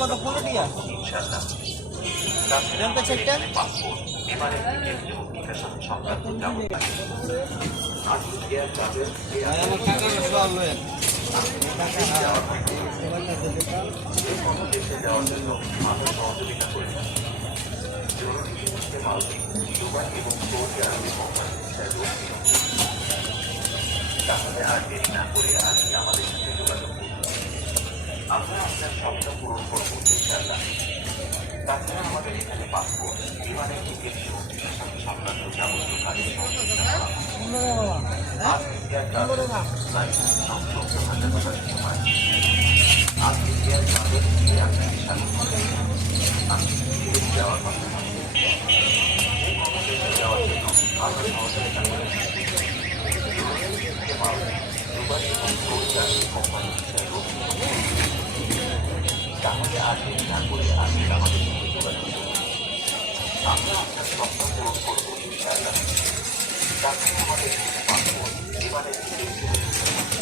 কত 15 টাকা ইনশাআল্লাহ জানতে চাইটা আমার টাকা সব লয়েন তাহলে আর দেরি না করে আজকে আমাদের সাথে যোগাযোগ করুন। আমরা আপনার স্বপ্ন পূরণ করবো ইনশাআল্লাহ। তাছাড়া আমাদের এখানে পাসপোর্ট, বিমানের টিকিট সংক্রান্ত যাবতীয় কাজের যাওয়ার কথা যাওয়ার জন্য আমরা সহযোগিতা করে তাহলে আর দেরি না করে আজকে আমাদের সাথে যোগাযোগ করুন। আমরা আপনার স্বপ্ন পূরণ করবো ইনশাআল্লাহ। তাছাড়া আমাদের এখানে পাসপোর্ট, বিমানের টিকিট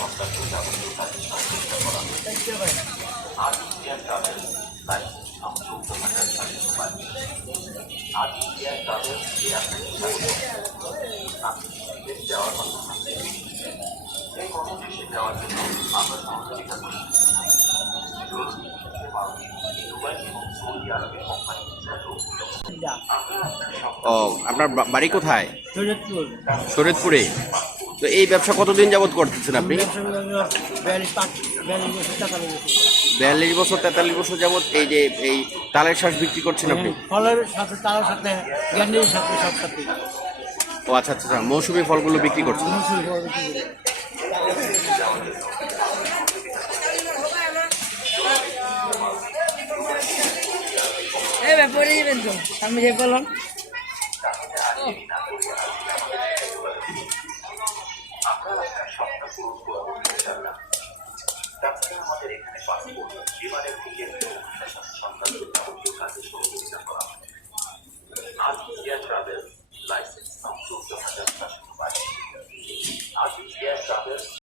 সংক্রান্ত যাবতীয় কাজের সহযোগিতা করা আর ইন্ডিয়ান ট্রাভেল তাই আমি 14,000 স্বাধীন পাই। আজ ইন্ডিয়ান ট্রাভেল যে আপনাকে আপনি বিদেশ যাওয়ার কথা এই কোনো দেশে যাওয়ার জন্য আমরা সহযোগিতা করি। দুবাই এবং সৌদি আরবের কোম্পানি ও আপনার বাড়ি কোথায়? শরীয়তপুর। শরীয়তপুরে। তো এই ব্যবসা কতদিন যাবত করতেছেন আপনি? 42 বছর 43 বছর যাবত এই যে এই তালের শ্বাস বিক্রি করছেন আপনি? ফলের সাথে তার সাথে গ্যান্ডির সাথে সব সাথে। ও আচ্ছা আচ্ছা, মৌসুমী ফলগুলো বিক্রি করছেন। ব্যাপারে যাবেন তো আমি যে বললাম আমাদের এখানে পাসপোর্ট, বিমানের টিকিট সংক্রান্ত যাবতীয়